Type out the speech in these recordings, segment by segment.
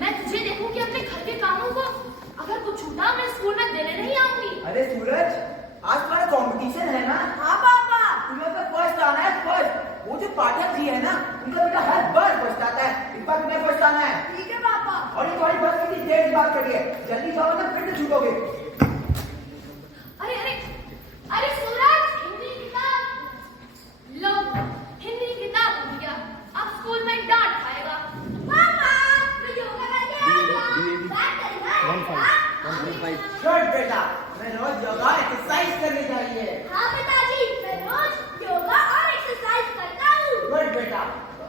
मैं तुझे देखूंगी अपने घर के कामों को। अगर कुछ छूटा मैं स्कूल में देने नहीं आऊंगी। अरे सूरज, आज तुम्हारा कंपटीशन है ना? हाँ पापा। तुम्हें तो फर्स्ट आना है, फर्स्ट। वो जो पाठक जी है ना, उनका बेटा हर बार फर्स्ट आता है। इस बार तुम्हें फर्स्ट आना है। ठीक है पापा। और ये तुम्हारी बस कितनी देर की बात कर रही है? जल्दी जाओ ना, फिर से छूटोगे। अरे अरे अरे सूरज, हिंदी किताब लो। हिंदी किताब भूल गया, अब स्कूल में डांट खाएगा। पापा मैं योगा करके आ गया। बैठ करेगा। गुड बेटा, मैं रोज योगा एक्सरसाइज करने चाहिए। हाँ पिताजी, मैं रोज योगा और एक्सरसाइज करता हूँ। गुड बेटा,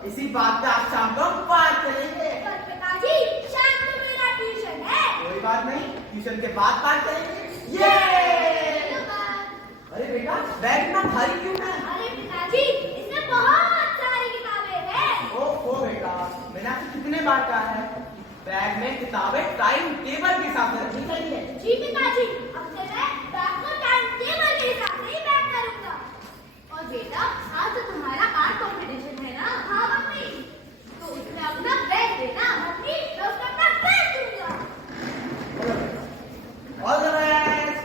इसी बात पे आज शाम को पार्क चलेंगे। पर पिताजी, शाम को मेरा ट्यूशन है। कोई बात नहीं, ट्यूशन के बाद पार्क चलेंगे। ये अरे बेटा, बैग इतना भारी क्यों है? अरे पिताजी, इसमें बहुत सारी किताबें हैं। ओहो बेटा, मैंने आपसे कितने बार कहा है, बैग में किताबें टाइम टेबल के हिसाब से रखनी चाहिए। जी पिताजी, अब से मैं बैग को टाइम टेबल के हिसाब से ही पैक करूंगा। और बेटा, आज तो तुम्हारा आर्ट कॉम्पिटिशन है ना? हाँ मम्मी। तो उसमें अपना बैग देना। मम्मी, मैं उसमें अपना बैग दूंगा। All the best.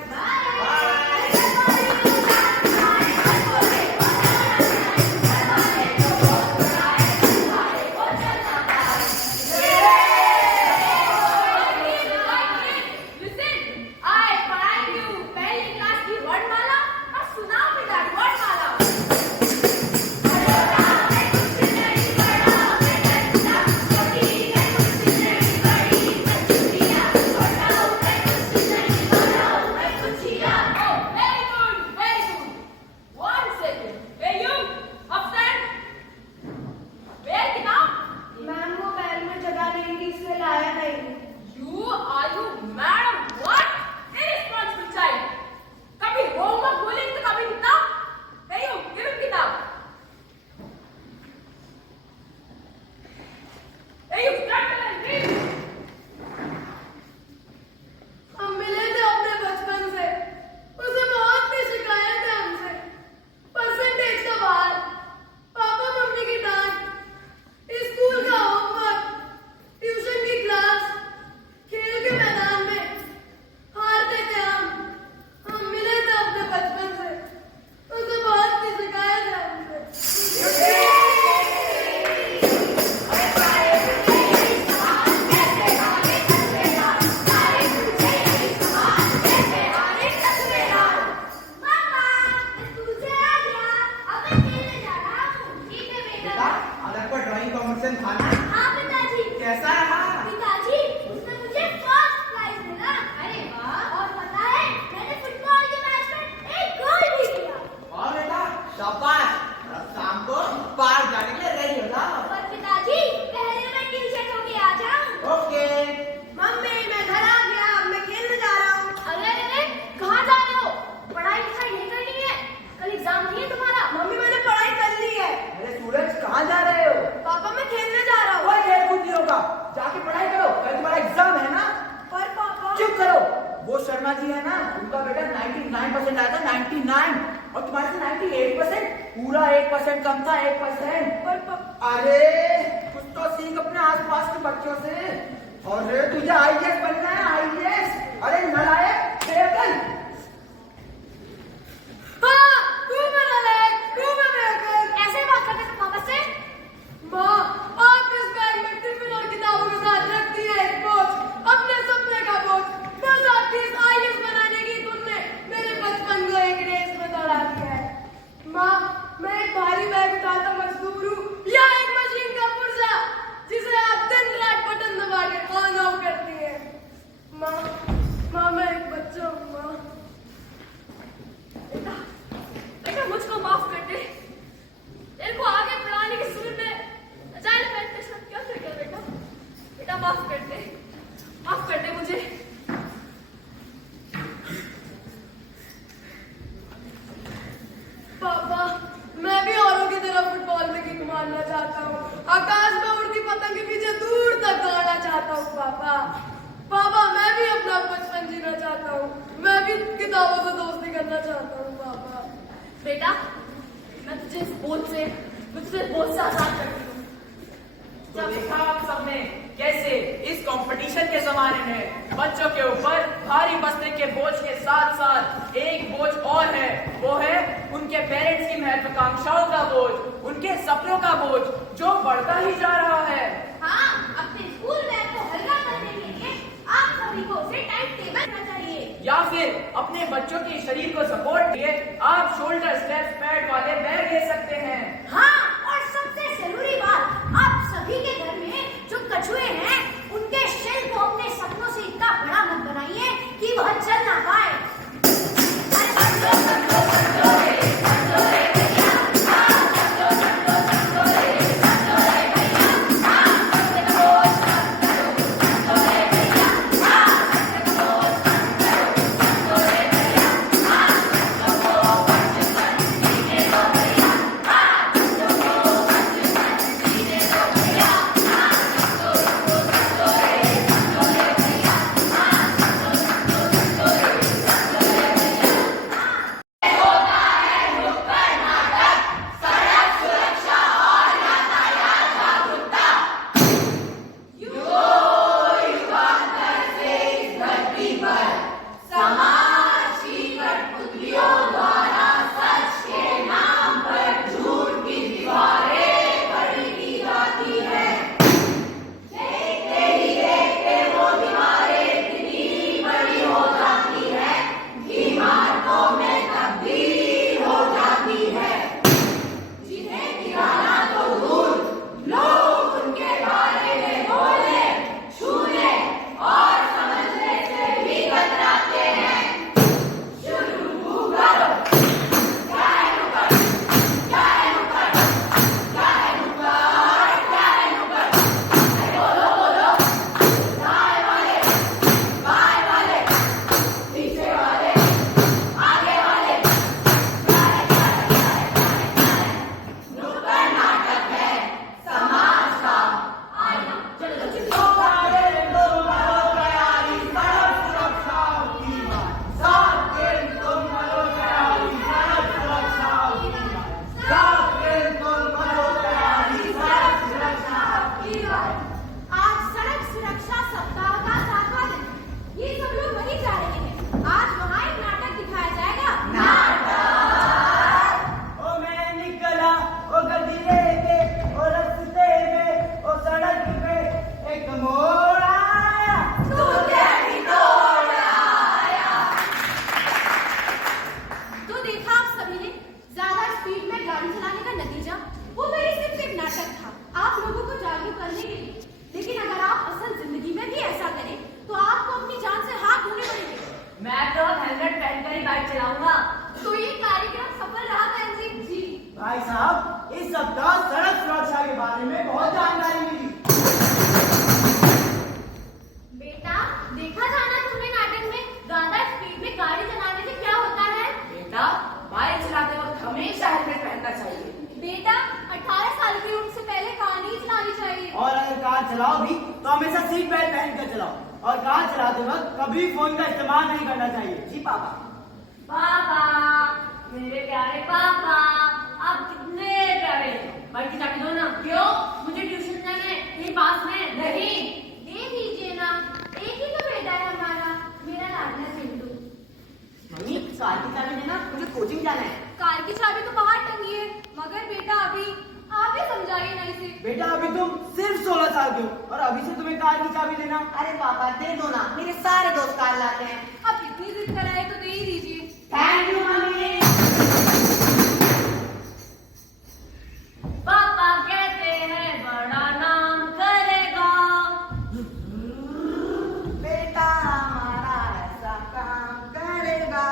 वो शर्मा जी है ना, उनका बेटा 99% आया था, 99। और तुम्हारे से 98%, पूरा 1% कम था, 1%। अरे कुछ तो सीख अपने आसपास के बच्चों से। अरे तुझे आईएएस बनना है, आईएएस। अरे नालायक, बेअकल। हाँ, तू ऐसे बात करते थे पापा से? माँ, आप इस बैग में टिफिन और किताबों के साथ रखती है एक बोझ, अपने सपने का बोझ। बस आपकी इस आईएएस बनाने की तुमने मेरे बचपन को एक रेस में दौड़ा दिया है। माँ, मैं एक भारी बैग उठाता मजदूर हूँ या एक मशीन का पुर्जा जिसे आप दिन रात बटन दबा के ऑन ऑफ करती है। माँ, मैं एक बच्चा हूँ। माँ, बेटा मुझको माफ कर दे। तेरे को आगे पढ़ाने की सूरत में अचानक मैं तेरे साथ क्या कर गया बेटा? बेटा माफ कर दे मुझे। पापा, मैं भी औरों की तरह फुटबॉल में किक मारना चाहता हूँ, आकाश में उड़ती पतंग के पीछे दूर तक दौड़ना चाहता हूँ। पापा, मैं भी अपना बचपन जीना चाहता हूँ, मैं भी किताबों से दोस्ती करना चाहता हूँ। पापा बेटा, मैं तुझे इस बोझ से आजाद करती हूँ। तो देखा आप सबने कैसे इस कंडीशन के जमाने में बच्चों के ऊपर भारी बस्ते के बोझ के साथ साथ एक बोझ और है, वो है उनके पेरेंट्स की महत्वाकांक्षाओं का बोझ, उनके सपनों का बोझ जो बढ़ता ही जा रहा है। हाँ, अपने स्कूल बैग को हल्का करने के लिए आप सभी को उसे टाइम टेबल करना चाहिए। या फिर अपने बच्चों के शरीर को सपोर्ट दिए आप शोल्डर स्ट्रेप्स पैड वाले बैग ले सकते हैं। हाँ, और सबसे जरूरी बात, आप सभी के घर में जो कछुए हैं, उनके शेल को अपने सपनों से इतना बड़ा मत बनाइए कि वह चल ना पाए। भाई साहब, इस सप्ताह सड़क सुरक्षा के बारे में बहुत जानकारी मिली। बेटा, देखा था ना तुमने नाटक में ज्यादा स्पीड में गाड़ी चलाने से क्या होता है? बेटा, बाइक चलाते वक्त हमेशा हेलमेट पहनना चाहिए। बेटा, 18 साल की उम्र से पहले कार नहीं चलानी चाहिए। और अगर कार चलाओ भी तो हमेशा सीट बेल्ट पहन कर चलाओ, और कार चलाते वक्त कभी फोन का इस्तेमाल नहीं करना चाहिए। जी पापा। पापा, मेरे प्यारे पापा, आप कितने प्यारे। बाइक की चाबी दो ना। क्यों? मुझे ट्यूशन जाना है, यही पास में। नहीं, दे दीजिए ना, एक ही तो बेटा है हमारा, मेरा लाडला चिंटू। मम्मी, कार की चाबी देना, मुझे कोचिंग जाना है। कार की चाबी तो बाहर टंगी है, मगर बेटा अभी आप ही समझाइए ना इसे। बेटा, अभी तुम सिर्फ 16 साल के हो और अभी से तुम्हें कार की चाबी देना। अरे पापा, दे दो ना, मेरे सारे दोस्त कार लाते हैं। अब इतनी जिद कराए तो दे ही दीजिए। Thank you mummy. पापा कहते हैं बड़ा नाम करेगा, बेटा हमारा ऐसा काम करेगा।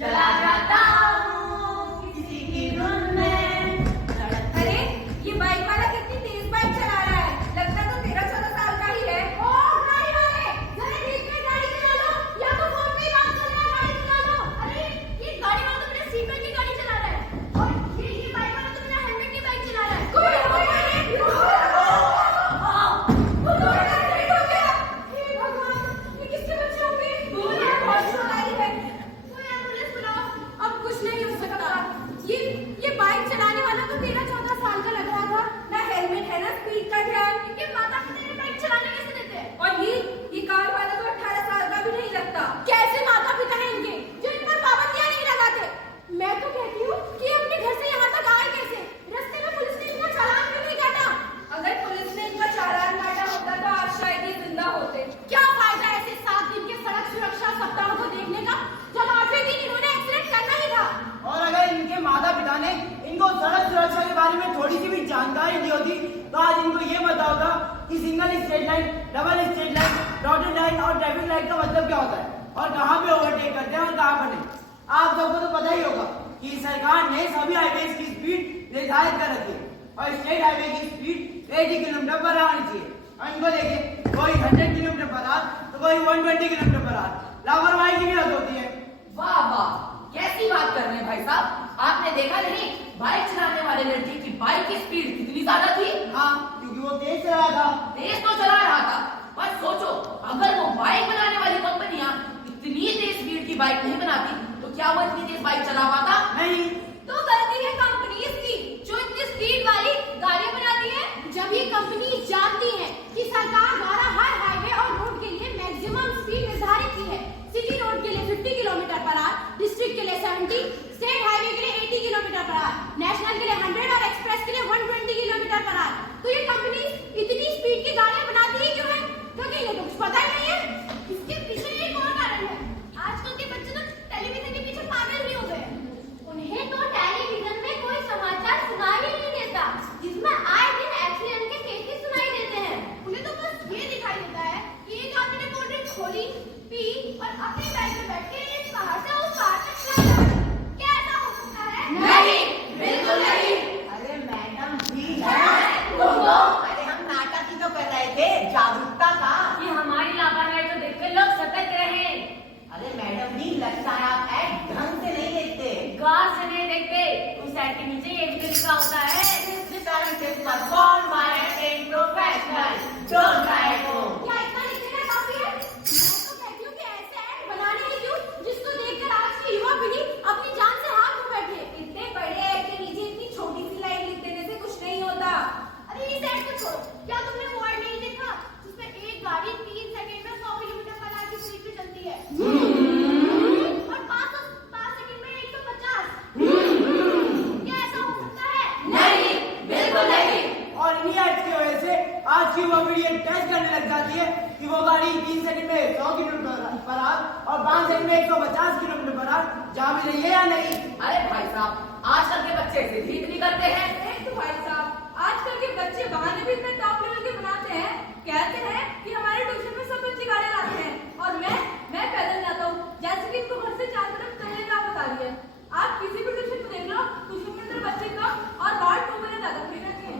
चला जाता हूँ किसी की धुन में। अरे ये बाइक वाला कितनी तेज बाइक चला रहा है, लगता तो 13-14 साल का ही है। ओ गाड़ी वाले, single straight line, double straight line, dotted line और ट्रैफिक लाइट का मतलब क्या होता है और कहाँ पे ओवरटेक करते हैं और कहाँ पर नहीं। आप सबको तो पता ही होगा कि सरकार ने सभी हाईवेज की स्पीड निर्धारित कर रखी है और स्टेट हाईवे की स्पीड 80 किलोमीटर पर आनी चाहिए। और इनको देखिए, कोई 100 किलोमीटर पर आवर तो कोई 120 किलोमीटर पर आवर। लापरवाही की भी हद होती है। वाह वाह, कैसी बात कर रहे हैं भाई साहब। आपने देखा नहीं बाइक चलाने वाले लड़के की बाइक की स्पीड कितनी ज्यादा थी। हाँ, क्योंकि वो तेज चला था। तेज तो चला रहा था, पर सोचो अगर वो बाइक बनाने वाली कंपनियां इतनी तेज स्पीड की बाइक नहीं बनाती तो क्या वो इतनी तेज बाइक चला पाता? नहीं। तो गलती है कंपनीज की जो इतनी स्पीड वाली गाड़ियां बनाती है। जब ये कंपनी जानती है कि सरकार द्वारा हर हाईवे और रोड के लिए मैक्सिमम स्पीड निर्धारित की है, सिटी रोड के लिए 50 किलोमीटर पर आवर, डिस्ट्रिक्ट के लिए 70, स्टेट हाईवे के लिए 80 किलोमीटर पर आवर, नेशनल के लिए 100 और एक्सप्रेस के लिए 120 किलोमीटर पर आवर, तो ये कंपनी इतनी स्पीड की गाड़ियां बनाती ही क्यों है? क्योंकि इन्हें तो कुछ पता ही नहीं है। इसके पीछे एक और कारण है, आजकल के बच्चे तो टेलीविजन के पीछे पागल भी हो गए हैं। उन्हें तो टेलीविजन में कोई समाचार सुनाई ही नहीं देता जिसमें आए दिन एक्सीडेंट के केसेस सुनाई देते हैं। उन्हें तो बस ये दिखाई देता है कि एक आदमी ने कोल्ड ड्रिंक खोली, पी और अपनी बाइक में बैठ के इस पहाड़ से उस पहाड़ तक चला गया। क्या ऐसा हो सकता है? नहीं, बिल्कुल नहीं। अरे मैडम जी, अरे हम नाटक ही तो कर रहे थे, जागरूकता था। ये हमारी लापरवाही को देखकर लोग सतर्क रहे। अरे मैडम जी, लगता है आप ऐड ढंग से नहीं देखते। गौर से नहीं देखते। उस साइड के नीचे ये भी लिखा होता है perform by N professional, don't try at home. क्या इतना लिखना काफी है? मैं तो कहती हूँ कि ऐसे ऐड बनाने ही क्यों जिसको देखकर आज की युवा पीढ़ी अपनी जान से हाथ धो बैठे। इतने बड़े ऐड के नीचे इतनी छोटी सी लाइन लिख देने से कुछ नहीं होता। अरे इस ऐड को छोड़ो, क्या तुमने वो ऐड नहीं देखा जिसमें एक गाड़ी 3 सेकंड में 100 किलोमीटर पर आवर की स्पीड पे चलती है और 5 सेकंड में 150? क्या ऐसा हो सकता है? नहीं, बिल्कुल नहीं। और इन्हीं एड्स की वजह से आज की युवा पीढ़ी ये टेस्ट करने लग जाती है कि वो गाड़ी 3 सेकंड में 100 किलोमीटर पर आवर और 5 सेकंड में 150 किलोमीटर पर आवर जा भी रही है या नहीं। अरे भाई साहब, आजकल के बच्चे जिद ही इतनी करते हैं। एक तो भाई साहब, आजकल के बच्चे बहाने भी इतने टॉप लेवल के बनाते हैं, कहते हैं कि हमारे ट्यूशन में सब बच्चे गाड़ी लाते हैं और मैं पैदल जाता हूँ, जैसे कि इनको घर से 4 कदम चलने का बता रही है। आप किसी भी ट्यूशन को देख लो, ट्यूशन के अंदर बच्चे कम और बाहर 2 महीने ज्यादा खड़ी रहती है।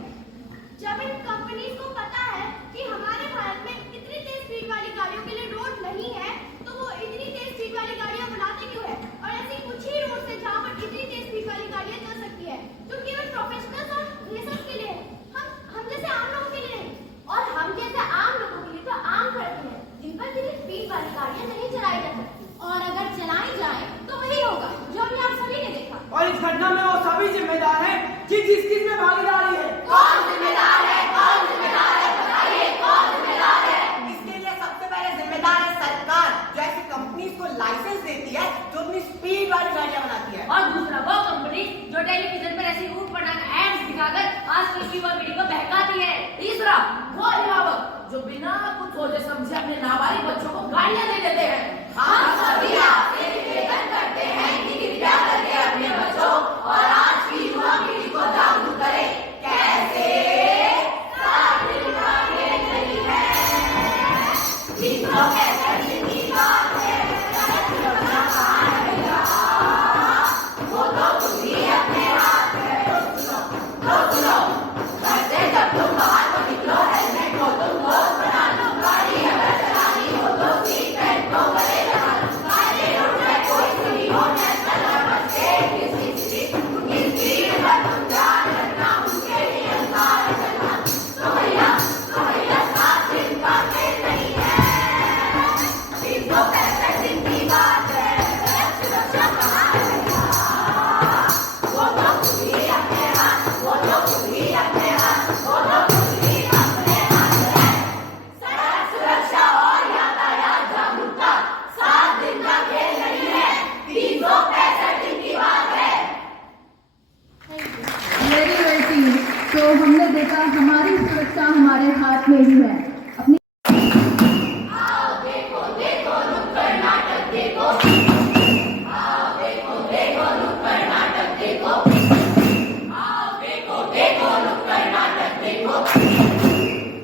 जब इन कंपनीज को पता है कि हमारे भारत में इतनी तेज स्पीड वाली गाड़ियों के लिए रोड नहीं है, तो वो इतनी तेज स्पीड वाली गाड़ियां बनाते क्यों है? और ऐसी कुछ ही रोड से जहाँ पर इतनी तेज स्पीड वाली गाड़ियां चल सकती है जो केवल प्रोफेशनल्स और रेसर्स के लिए है, हम जैसे आम लोगों के लिए नहीं। और हम जैसे आम लोगों के लिए तो आम सड़कें हैं जिन पर इतनी स्पीड वाली गाड़ियां नहीं चलाई जा सकती, और अगर चलाई जाए तो वही होगा जो अभी आप सभी ने देखा। और इस घटना में वो सभी जिम्मेदार हैं जिस में भागीदारी है। कौन जिम्मेदार है? कौन जिम्मेदार है? बताइए, कौन जिम्मेदार है? इसके लिए सबसे पहले जिम्मेदार है सरकार, जो ऐसी कंपनीज को लाइसेंस देती है जो अपनी स्पीड वाली गाड़ियां बनाती है। और दूसरा वो कंपनी जो टेलीविजन पर ऐसी ऊट-पटांग एड्स दिखाकर आज की युवा पीढ़ी को बहकाती है। तीसरा वो अभिभावक जो बिना कुछ सोचे समझे अपने नाबालिग बच्चों को गाड़ियां दे देते हैं। हम सभी आपसे निवेदन करते हैं कि कृपया करके अपने बच्चों और आज की युवा पीढ़ी को जागरूक करें। कैसे? तो हमने देखा हमारी सुरक्षा हमारे हाथ में ही है। अपनी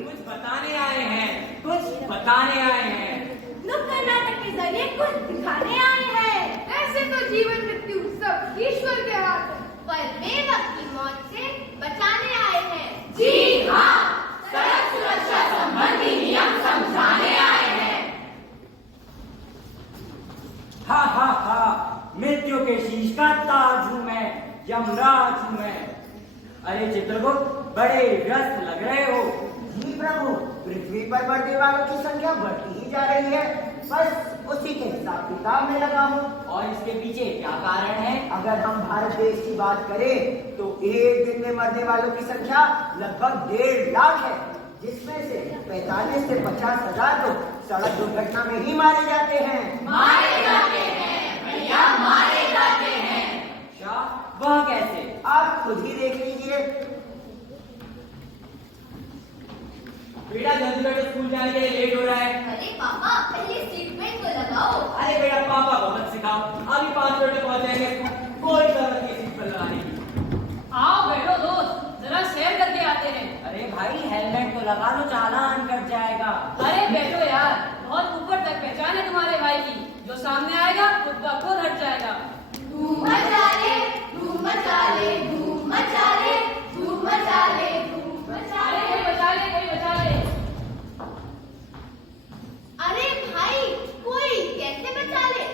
कुछ बताने आए बताने आए हैं। नुक्कड़ नाटक के जरिए कुछ दिखाने आए हैं। ऐसे तो जीवन मृत्यु सब ईश्वर के हाथ है। पर बेवक्त की मौत से बचाने आए हैं। जी हाँ, सड़क सुरक्षा संबंधी नियम समझाने आए हैं। हा हा हा, मृत्यु के शीश का ताज हूं मैं, यमराज हूं मैं। अरे चित्रगुप्त, बड़े व्यस्त लग रहे हो। जी प्रभु, पृथ्वी पर मरने वालों की संख्या बढ़ती ही जा रही है, बस उसी के हिसाब किताब में लगा हूँ। और इसके पीछे क्या कारण है? अगर हम भारत देश की बात करें तो एक दिन में मरने वालों की संख्या लगभग 1.5 लाख है, जिसमें से 45 से 50 हजार तो सड़क दुर्घटना में ही मारे जाते हैं। मारे जाते हैं भैया, मारे जाते हैं। क्या? वह कैसे? आप खुद ही देख लीजिए। बेटा जल्दी बैठो, स्कूल जाने के लिए लेट हो रहा है। अरे पापा, पहले सीट बेल्ट तो लगाओ। अरे बेटा पापा को मत सिखाओ, अभी 5 मिनट में पहुंचेंगे, कोई जरूरत नहीं सीट पर लगाने की। आओ बैठो दोस्त, जरा शेयर करके आते हैं। अरे भाई हेलमेट तो लगा लो, चालान कट जाएगा। अरे बैठो यार, बहुत ऊपर तक पहचान है तुम्हारे भाई की, जो सामने आएगा खुद ब खुद हट जाएगा। धूम मचा ले, धूम मचा ले, धूम मचा ले, धूम मचा ले, धूम मचा अरे ले। कोई बचा ले, कोई बचा ले। अरे भाई, कोई कैसे बचा ले?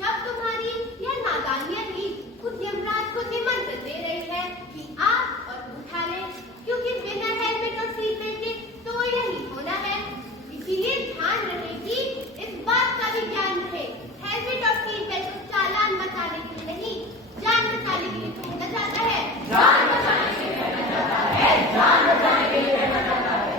जब तुम्हारी यह नादानियां थी, खुद यमराज को निमंत्रण दे रही है कि आप और उठा ले, क्योंकि बिना हेलमेट और सीट बेल्ट के तो यही होना है। इसीलिए ध्यान रहे कि इस बात का भी ज्ञान रहे, हेलमेट और सीट बेल्ट को चालान बचाने के लिए नहीं, जान बचाने के लिए पहना जाता है। जान बचाने के लिए पहना जाता है, जान बचाने के लिए पहना जाता है।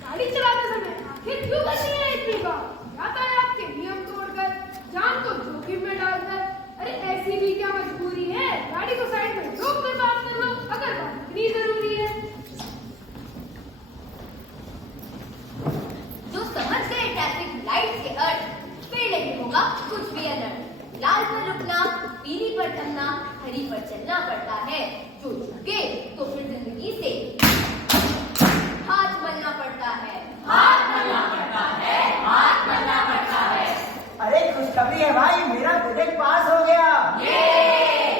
गाड़ी चलाते समय आखिर क्यों करनी है इतनी बार? यातायात के नियम तोड़कर, जान को जोखिम में डालकर। अरे ऐसी भी क्या मजबूरी है? गाड़ी को साइड में रोक कर बात कर लो, अगर बात इतनी जरूरी है। जो समझ गए ट्रैफिक लाइट के अर्थ, फिर नहीं होगा कुछ भी अलर्ट। लाल पर रुकना, पीली पर थमना, हरी पर चलना पड़ता है। जो झुके तो फिर जिंदगी से हाथ मलना पड़ता है। हाथ मलना पड़ता है, हाथ मलना पड़ता है। अरे खुशखबरी है भाई, मेरा प्रोजेक्ट पास हो गया।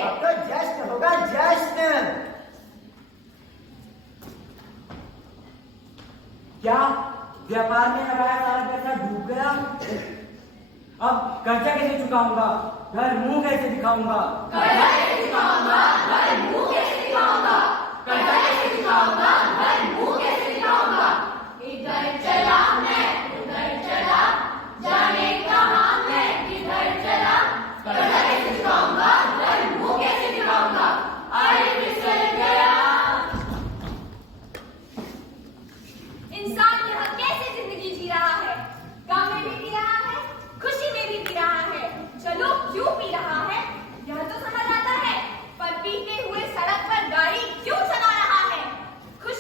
अब तो जश्न होगा, जश्न। क्या व्यापार में लगाया सारा पैसा डूब गया? अब कर्जा कैसे चुकाऊंगा? घर मुंह कैसे दिखाऊंगा? कर्जा कैसे चुकाऊंगा, घर मुंह कैसे दिखाऊंगा? कर्जा कैसे चुकाऊंगा, घर मुंह कैसे दिखाऊंगा? इधर चला मैं, उधर चला, जाने कहाँ मैं किधर चला। कर्जा कैसे चुकाऊंगा, घर मुंह कैसे दिखाऊंगा? अरे फिसल गया। इंसान यहाँ कैसे जिंदगी जी रहा है? गम में भी पी रहा है, खुशी में भी पी रहा है। चलो क्यों पी रहा है यह तो समझ आता है, पर पीते हुए सड़क पर गाड़ी क्यों चला रहा है? खुशी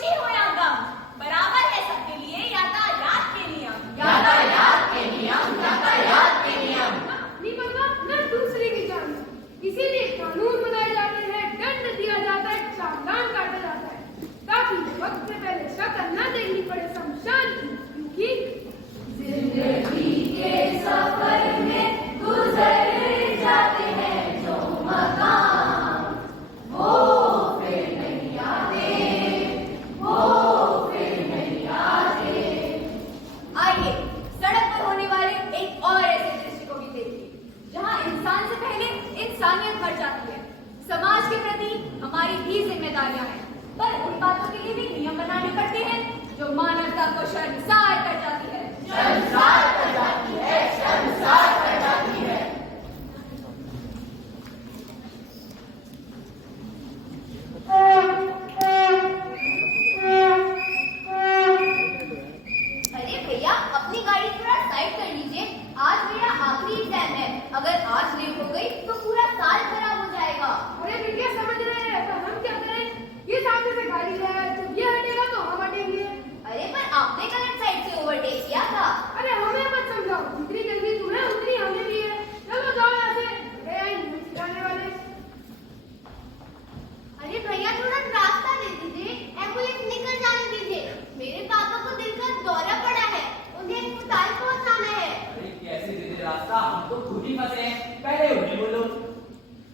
फंसे हैं, पहले उन्हें बोलो।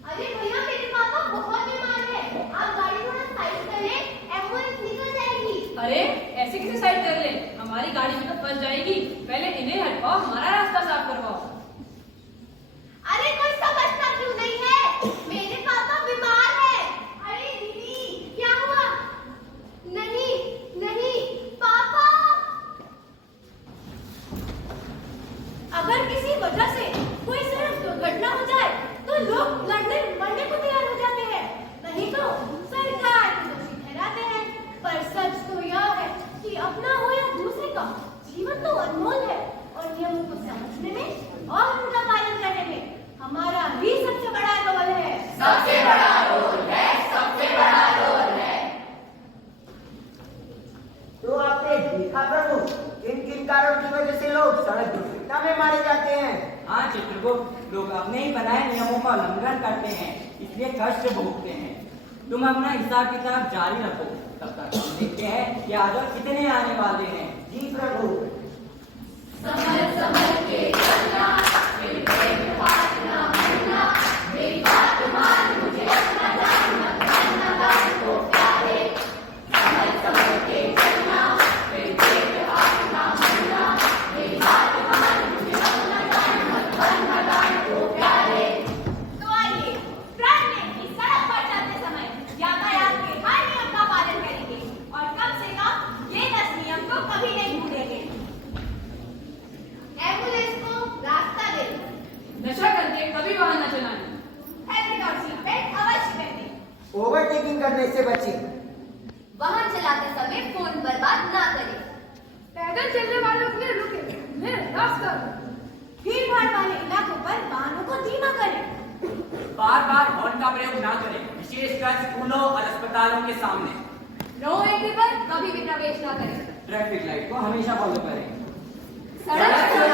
अरे भैया मेरे पापा बहुत बीमार है, आप गाड़ी थोड़ा साइड कर लें, एम्बुलेंस निकल जाएगी। अरे ऐसे कैसे साइड कर ले, हमारी गाड़ी में तो फंस जाएगी। पहले इन्हें हटवाओ, हमारा रास्ता साफ करवाओ। अरे कोई समझता क्यों नहीं है, मेरे पापा बीमार है। अरे दीदी क्या हुआ? नहीं नहीं पापा, अगर किसी वजह से कोई सड़क दुर्घटना हो जाए तो लोग लड़ने मरने को तैयार हो जाते हैं, नहीं तो सरकार को दोषी ठहराते हैं। पर सच तो यह है कि अपना हो या दूसरे का, जीवन तो अनमोल है और नियमों को समझने में और उनका पालन करने में हमारा ही सबसे बड़ा रोल है। सबसे बड़ा रोल है, सबसे बड़ा रोल है। तो आपने देखा प्रभु, किन किन कारणों की वजह से लोग सड़क दुर्घटना में मारे जाते हैं। हाँ चित्रगुप्त, लोग अपने ही बनाए नियमों का उल्लंघन करते हैं, इसलिए कष्ट भोगते हैं। तुम अपना हिसाब किताब जारी रखो, तब तक हम देखते हैं कि आगे कितने आने वाले हैं। जी प्रभु। समझ समझ के चलना, फिर प्रेम बात ना भूलना, मेरी बात मान मुझे अपना जान मत मानना दान को प्यारे। समझ समझ के चलना, फिर प्रेम बात ना भूलना, मेरी बात मान मुझे अपना जान मत मानना दान को प्यारे। तो आइए प्राण में इस सड़क पर चलते समय यातायात के हर नियम का पालन करेंगे और कम से कम ये 10 नियम को कभी नहीं भूलेंगे। एम्बुलेंस को रास्ता दें, नशा करके कभी वाहन न चलाएं। हेलमेट और सीट बेल्ट अवश्य पहनें, ओवरटेकिंग करने से बचें। वाहन चलाते समय फोन बर्बाद ना करें, पैदल चलने वालों के लिए रुके, उन्हें रास्ता दें। भीड़ भाड़ वाले इलाकों पर वाहनों को धीमा करें, बार बार हॉर्न का प्रयोग ना करें, विशेषकर स्कूलों और अस्पतालों के सामने। नो एंट्री पर कभी भी प्रवेश न करें। ट्रैफिक लाइट को हमेशा फॉलो करें। सड़क